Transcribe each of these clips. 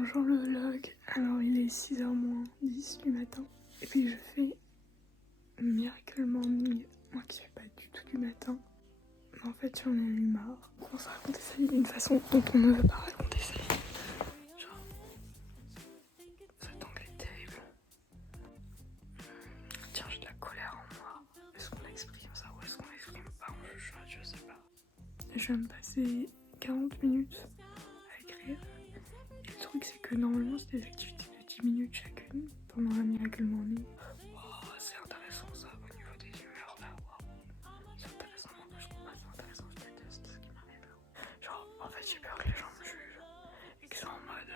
Bonjour le vlog, alors il est 6h moins 10 du matin et puis je fais Miracle Morning, moi qui fais pas du tout du matin, mais en fait j'en ai eu marre. On commence à raconter sa vie d'une façon dont on ne veut pas raconter sa vie. Genre, cet angle est terrible. Tiens, j'ai de la colère en moi. Est-ce qu'on exprime ça ou est-ce qu'on l'exprime pas? Je sais pas. Je viens de passer 40 minutes à écrire. Et le truc c'est que normalement c'est des activités de 10 minutes chacune pendant un Miracle Morning. Oh, c'est intéressant ça au niveau des humeurs là. Wow. C'est intéressant, moi je trouve pas ça intéressant, je déteste ce qui m'arrive. Genre en fait j'ai peur que les gens me jugent et qu'ils soient en mode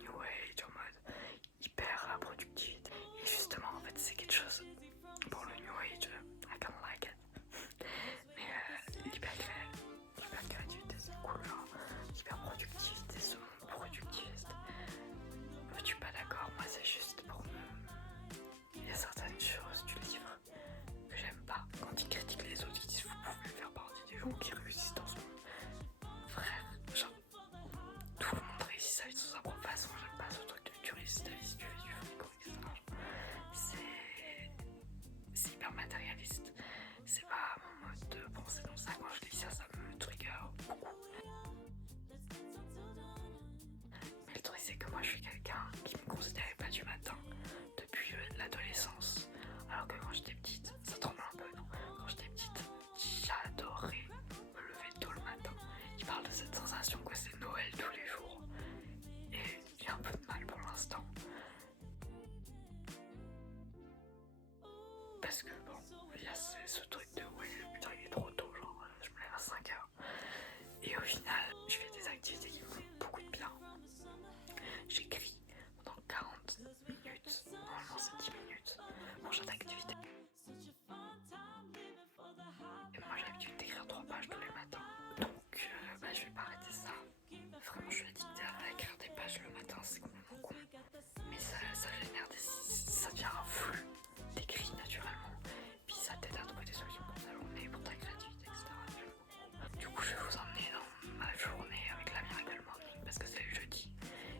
New Age, en mode hyper productivité. Et justement en fait c'est quelque chose pour le New Age, I kind of like it. Mais l'hyper-créativité c'est cool, genre l'hyper-productivité, ce monde productiviste. Je suis pas d'accord, moi c'est juste pour me... Il y a certaines choses du livre que j'aime pas. Quand ils critiquent les autres, ils disent vous pouvez faire partie des gens qui réussissent dans ce monde. Frère, genre, tout le monde réussit sa vie de sa propre façon, j'aime pas ce truc de tu réussis ta vie si tu fais du fric, etc. C'est hyper matérialiste. C'est pas mon mode de penser dans ça. Quand je lis ça, ça me trigger beaucoup. Mais le truc c'est que moi je suis quelqu'un qui me considérait pas du matin depuis l'adolescence. Alors que quand j'étais petite, ça tremble un peu, non? Quand j'étais petite, j'adorais me lever tôt le matin. Il parle de cette sensation que c'est Noël tous les jours. Et j'ai un peu de mal pour l'instant. Parce que bon, il y a ce truc de oui, putain il est trop tôt, genre je me lève à 5h. Et au final, je fais des activités qui me font beaucoup de bien. J'écris pendant 40 minutes, normalement c'est 10 minutes, mon genre d'activité. Et moi j'ai l'habitude d'écrire 3 pages tous les matins. Donc je vais pas arrêter ça. Vraiment je suis addictée à écrire des pages le matin, c'est complètement con. Mais ça génère ça devient un flux d'écrit naturellement. Puis ça t'aide à trouver des solutions pour ta journée, pour ta créativité, etc. Du coup je vais vous emmener dans ma journée avec la Miracle Morning parce que c'est le jeudi.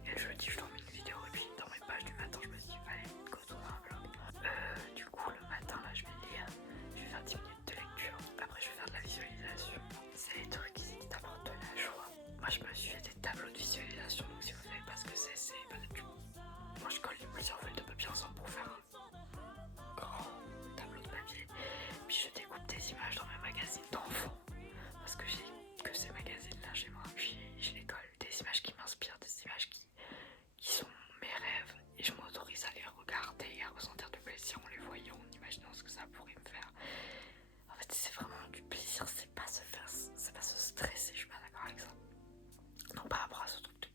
Et le jeudi je tourne une vidéo et puis dans mes pages du matin je me suis dit allez go tourner un vlog. Du coup le matin là je vais lire, je vais faire 10 minutes de lecture, après je vais faire de la visualisation. C'est les trucs qui t'apportent de la joie. Moi je me suis fait des tableaux de visualisation, donc si vous savez pas ce que c'est moi je colle plusieurs feuilles de papier ensemble pour faire un grand tableau de papier. Puis je découpe des images dans mes magazines d'enfants parce que j'ai que ces magazines là chez moi. Puis je les colle, des images qui m'inspirent, des images qui sont mes rêves et je m'autorise à les regarder et à ressentir du plaisir en les voyant, en imaginant ce que ça pourrait me faire. En fait c'est vraiment du plaisir, c'est pas se stresser, je suis pas d'accord avec ça. Non, par rapport à ce truc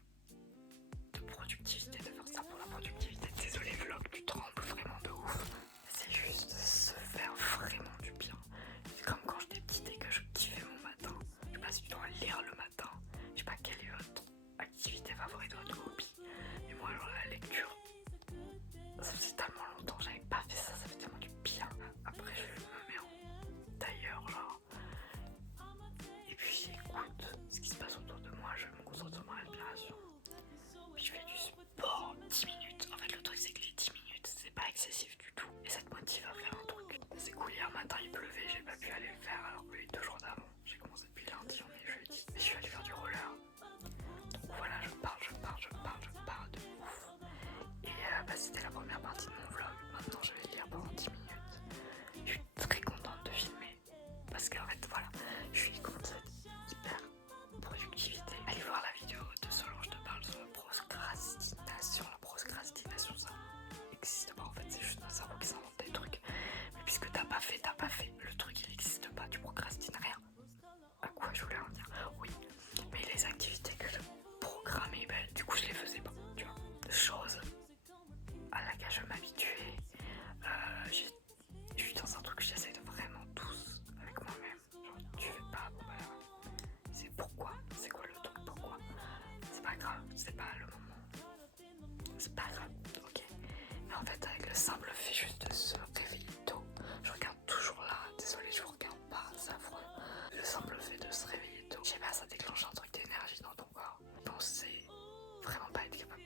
de productivité, de faire ça pour la productivité. Désolé vlog, tu trembles vraiment de ouf. C'est juste se faire vraiment du bien. C'est comme quand j'étais petite et que je kiffais mon matin. Je sais pas si tu dois lire le matin. Je sais pas quelle est votre activité favorite, votre hobby. Mais moi genre la lecture, ça faisait tellement longtemps que j'avais pas fait ça, ça fait tellement du bien. Après je me mets en tailleur genre. Et puis j'écoute ce qui se passe autour de moi, je me concentre sur ma respiration. Puis je fais du sport 10 minutes. En fait le truc c'est que les 10 minutes c'est pas excessif du tout. Et ça te motive à faire un truc. C'est cool, hier matin il pleuvait, j'ai pas pu aller le faire alors que les 2 jours d'avant. J'ai commencé depuis lundi, on est jeudi. Et je suis allée faire du roller. Donc voilà, je parle de ouf. Et c'était la première partie de mon vlog. Maintenant je vais lire pendant 10 minutes. Je suis très contente de filmer. Parce qu'en fait voilà, je suis contre cette hyper productivité. Allez voir la vidéo de Solange te parle sur la procrastination. La procrastination ça n'existe pas en fait, c'est juste un cerveau qui s'invente des trucs. Mais puisque t'as pas fait, le truc il n'existe pas, tu procrastines rien. À quoi je voulais en dire? Oui, mais les activités que je programmais, du coup je les faisais pas, tu vois. Chose à laquelle je m'habituais. Je suis dans un truc que j'essaie de vraiment tous avec moi-même. Genre, tu fais pas, bon bah, c'est pourquoi, c'est quoi le truc, pourquoi. C'est pas grave, c'est pas le moment. C'est pas grave, ok. Mais en fait, avec le simple fait juste de se réveiller tôt, je regarde toujours là, désolé, je vous regarde pas, c'est affreux. Le simple fait de se réveiller tôt, je sais pas, ça déclenche un truc d'énergie dans ton corps. Penser, vraiment pas être capable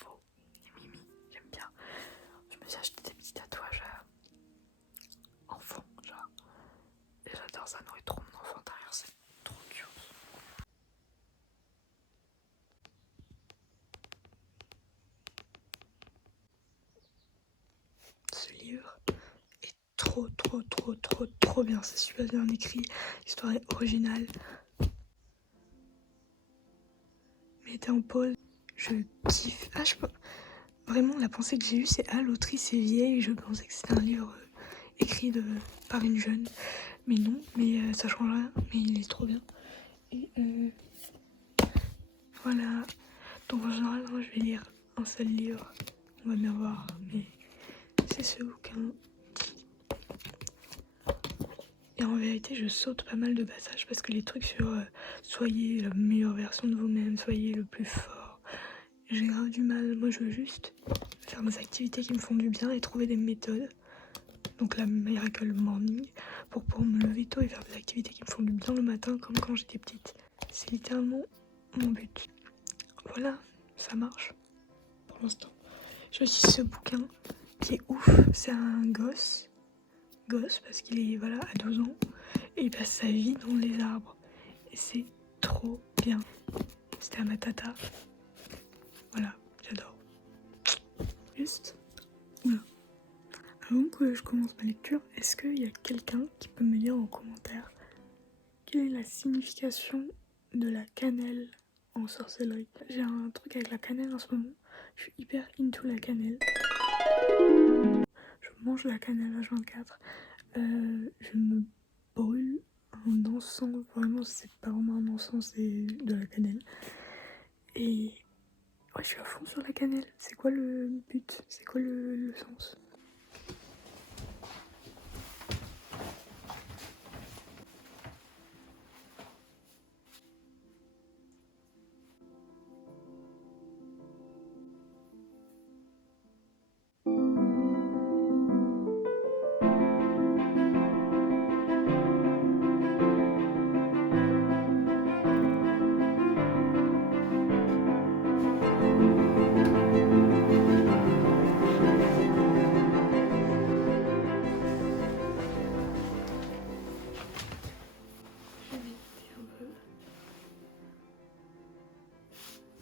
Bravo. Et Mimi, j'aime bien. Je me suis acheté des petits tatouages en fond, genre. Et j'adore, ça nourrit trop mon enfant intérieur, c'est trop cute. Ce livre est trop bien, c'est super bien écrit, l'histoire est originale. Mettez en pause, je kiffe. Ah, vraiment, la pensée que j'ai eue, c'est l'autrice est vieille, je pensais que c'était un livre écrit par une jeune. Mais non, mais ça change rien, mais il est trop bien. Et voilà, donc en général, moi, je vais lire un seul livre, on va bien voir, mais c'est ce bouquin. Et en vérité, je saute pas mal de passages parce que les trucs sur soyez la meilleure version de vous-même, soyez le plus fort, j'ai grave du mal. Moi, je veux juste faire des activités qui me font du bien et trouver des méthodes. Donc la Miracle Morning, pour pouvoir me lever tôt et faire des activités qui me font du bien le matin, comme quand j'étais petite. C'est littéralement mon but. Voilà, ça marche pour l'instant. J'ai aussi ce bouquin qui est ouf, c'est un gosse parce qu'il est à 12 ans et il passe sa vie dans les arbres. Et c'est trop bien. C'était à ma tata. Voilà, j'adore. Juste, oula. Avant que je commence ma lecture, est-ce qu'il y a quelqu'un qui peut me dire en commentaire quelle est la signification de la cannelle en sorcellerie? J'ai un truc avec la cannelle en ce moment. Je suis hyper into la cannelle. Je mange la cannelle H24. Je me brûle un encens. Vraiment, c'est pas vraiment un encens, c'est de la cannelle. Et ouais, je suis à fond sur la cannelle. C'est quoi le but? C'est quoi le sens?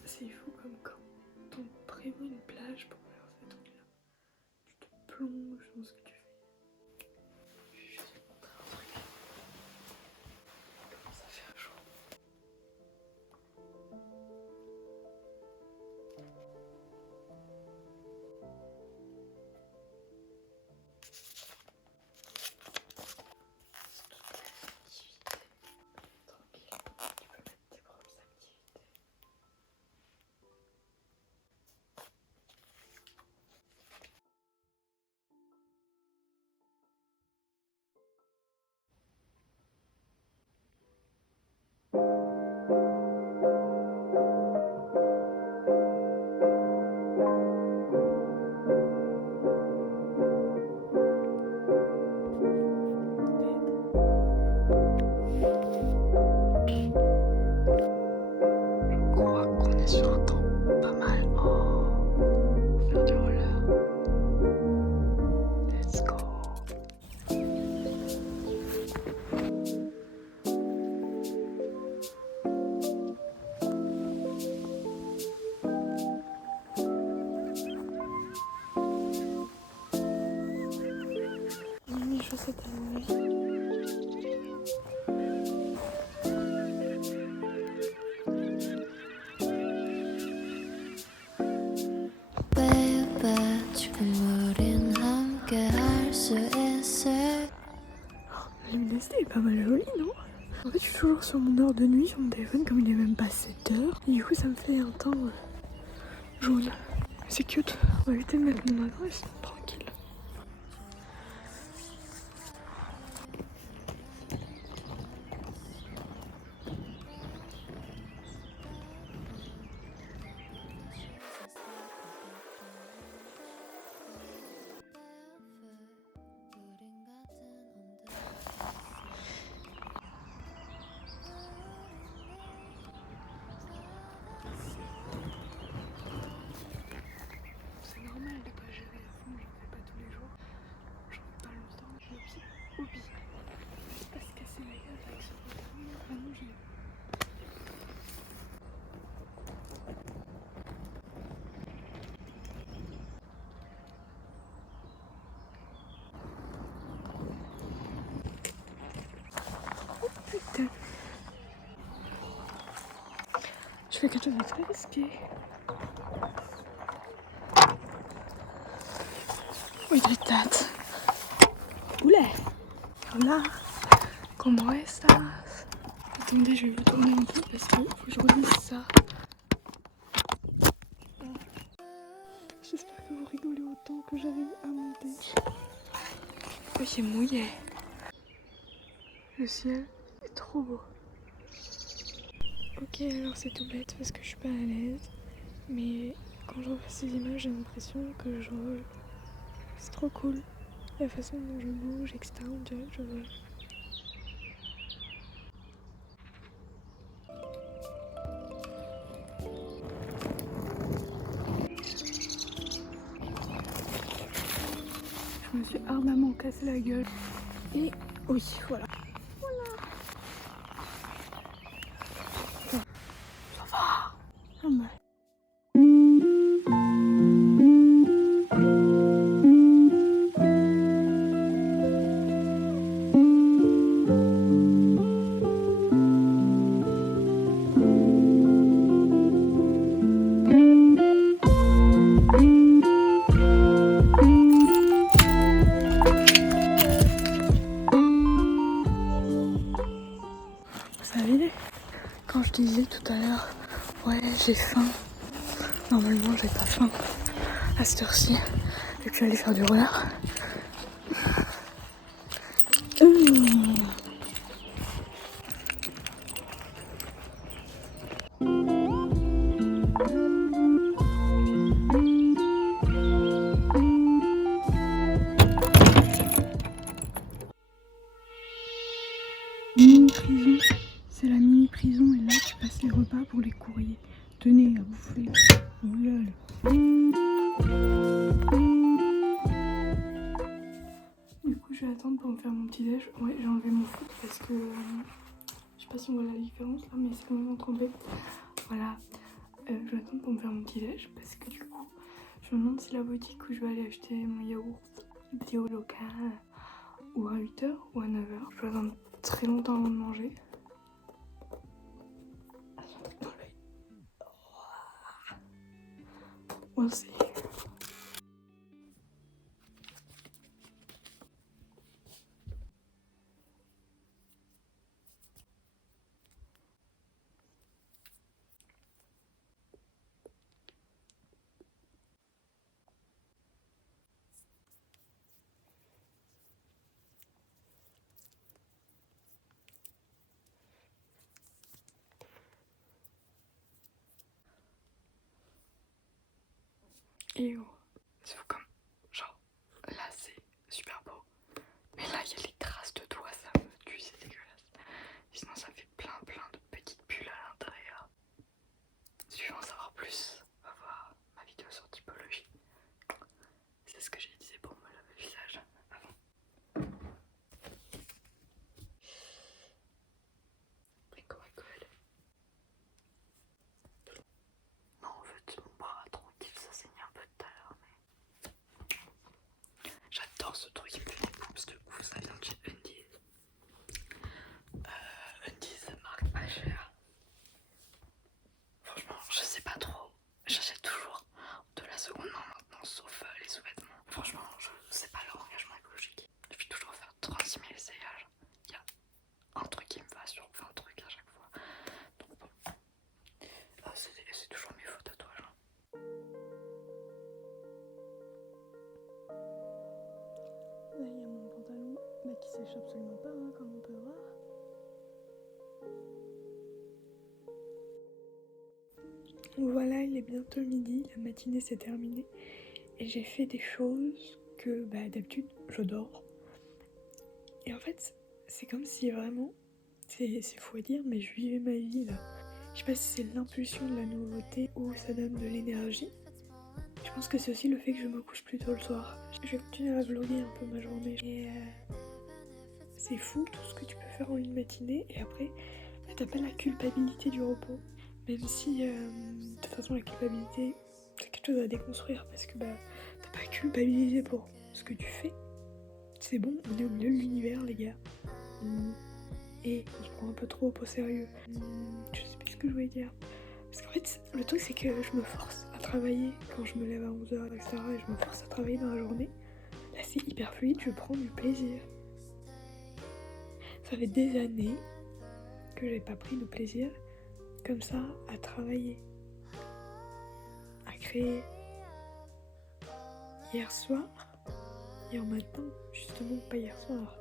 C'est fou comme quand on prévoit une plage pour faire ce truc-là. Tu te plonges dans ce que tu fais. Je vais juste vous montrer un truc. Comment ça fait chaud. Sur un temps pas mal. Oh, faire du roller. Let's go. Mes chaussettes à l'envers. Luminosité est pas mal jolie, non? En fait, je suis toujours sur mon heure de nuit sur mon téléphone, comme il est même pas 7h. Et du coup, ça me fait un temps jaune. C'est cute. On va éviter de mettre mon adresse, tranquille. fais quelque chose de très risqué. Oui, gritate. Oula. Hola. Comment estás? Attendez, je vais vous tourner un peu parce qu'il faut que je relise ça. J'espère que vous rigolez autant que j'arrive à monter. Oui, c'est mouillé. Le ciel est trop beau. Ok, alors c'est tout bête parce que je suis pas à l'aise. Mais quand je revois ces images, j'ai l'impression que je vole. C'est trop cool. La façon dont je bouge, etc. On dirait que je vole. Je me suis ardemment cassé la gueule. Et oui, voilà. Ça va. Ah bah. Vous savez, quand je disais tout à l'heure, ouais, j'ai faim. Normalement, j'ai pas faim à cette heure-ci, vu que je vais aller faire du roller. Mini-prison, c'est la mini-prison et là tu passes les repas pour les courriers. Tenez à bouffer. Oh là là. Du coup je vais attendre pour me faire mon petit déj. Ouais, j'ai enlevé mon foot parce que je sais pas si on voit la différence là, mais c'est complètement trempé. Voilà, je vais attendre pour me faire mon petit déj parce que du coup je me demande si la boutique où je vais aller acheter mon yaourt bio local ou à 8h ou à 9h. Je vais attendre très longtemps avant de manger. We'll see. Et oh, c'est fou comme, genre, là c'est super beau, mais là il y a les traces de doigts, ça me tue, c'est dégueulasse. Sinon ça fait plein de petites bulles à l'intérieur. Si tu veux en savoir plus, va voir ma vidéo sur typologie. C'est ce que j'ai utilisé pour me laver le visage avant. Bricole. Non, en fait, mon bras tranquille, ça saignait un peu tout à l'heure, mais j'adore ce truc, il me fait des pouces de ouf, ça vient de chez Undies. Undies, marque pas cher. Franchement, je sais pas trop, j'achète toujours de la seconde main maintenant, sauf les sous-vêtements. Franchement, je sais pas leur engagement écologique. Je vais toujours faire 36 000 essayages. Il y a un truc qui me va sur 20 trucs à chaque fois. Donc bon, c'est toujours mes faux tatouages. Là, il y a mon pantalon qui sèche absolument pas, hein, comme on peut voir. Voilà, il est bientôt midi, la matinée s'est terminée et j'ai fait des choses que d'habitude je dors. Et en fait, c'est comme si vraiment, c'est fou à dire, mais je vivais ma vie là. Je sais pas si c'est l'impulsion de la nouveauté ou ça donne de l'énergie. Je pense que c'est aussi le fait que je me couche plus tôt le soir. Je vais continuer à vlogger un peu ma journée. Et c'est fou tout ce que tu peux faire en une matinée et après, t'as pas la culpabilité du repos. Même si, de toute façon, la culpabilité, c'est quelque chose à déconstruire parce que t'as pas culpabilisé pour ce que tu fais. C'est bon, on est au milieu de l'univers, les gars. Et on se prend un peu trop au sérieux. Je sais plus ce que je voulais dire. Parce qu'en fait, le truc c'est que je me force à travailler quand je me lève à 11h, etc. Et je me force à travailler dans la journée. Là c'est hyper fluide, je prends du plaisir. Ça fait des années que j'ai pas pris de plaisir comme ça à travailler, à créer. Hier matin, justement pas hier soir,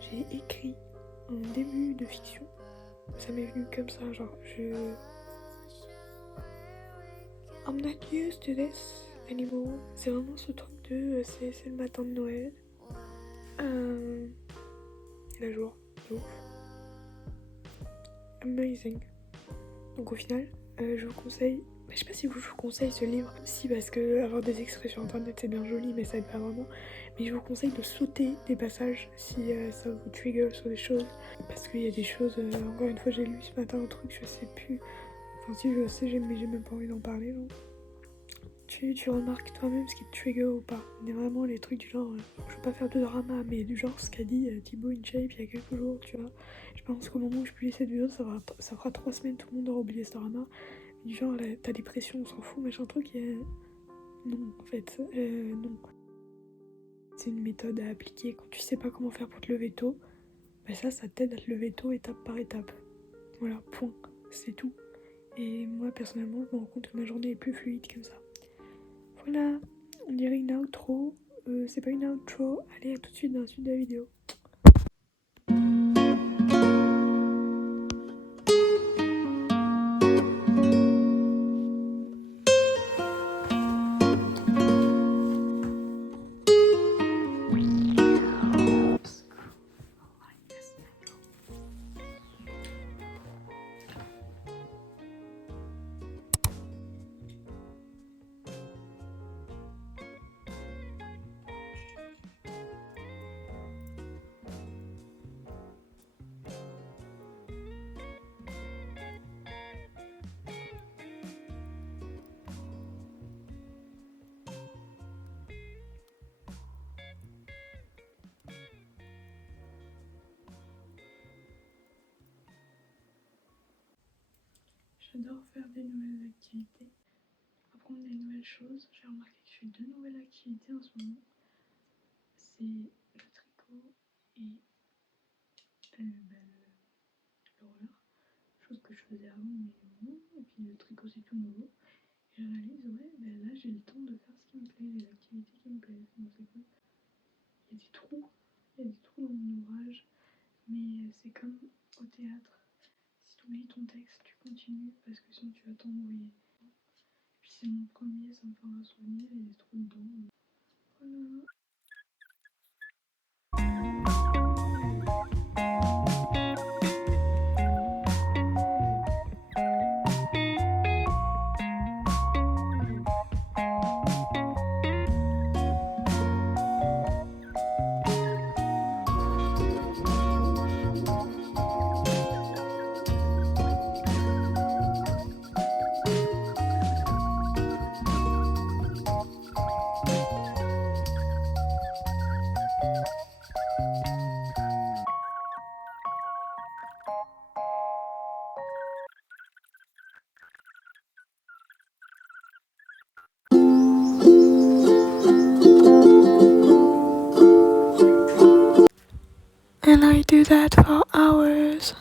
j'ai écrit un début de fiction. Ça m'est venu comme ça, genre I'm not used to this anymore. C'est vraiment ce truc de c'est le matin de Noël. La joie, de ouf. Amazing. Donc au final, je vous conseille. Je sais pas si je vous conseille ce livre. Si, parce que avoir des extraits sur internet c'est bien joli, mais ça aide pas vraiment. Mais je vous conseille de sauter des passages si ça vous trigger sur des choses. Parce qu'il y a des choses. Encore une fois, j'ai lu ce matin un truc, je sais plus. Enfin, si je sais, mais j'ai même pas envie d'en parler. Non. Tu remarques toi-même ce qui te trigger ou pas. Mais vraiment les trucs du genre. Je veux pas faire de drama, mais du genre ce qu'a dit Thibaut InShape il y a quelques jours, tu vois. Je pense qu'au moment où je publie cette vidéo, ça fera 3 semaines, tout le monde aura oublié ce drama. Du genre, ta dépression, on s'en fout, machin truc. Non, en fait, non. C'est une méthode à appliquer quand tu sais pas comment faire pour te lever tôt. Bah ça t'aide à te lever tôt étape par étape. Voilà, point. C'est tout. Et moi, personnellement, je me rends compte que ma journée est plus fluide comme ça. Voilà, on dirait une outro. C'est pas une outro. Allez, à tout de suite dans la suite de la vidéo. J'adore faire des nouvelles activités, apprendre des nouvelles choses. J'ai remarqué que je fais 2 nouvelles activités en ce moment. C'est le tricot et le roller. Chose que je faisais avant, mais non. Et puis le tricot c'est tout nouveau. Et je réalise, là j'ai le temps de faire ce qui me plaît, les activités qui me plaisent. Donc c'est cool. Il y a des trous dans mon ouvrage. Mais c'est comme au théâtre. Si tu oublies ton texte, tu continues parce que sinon tu vas t'embrouiller. Puis c'est mon premier, ça me fera un souvenir, il y a des trous dedans. Voilà. And I do that for hours.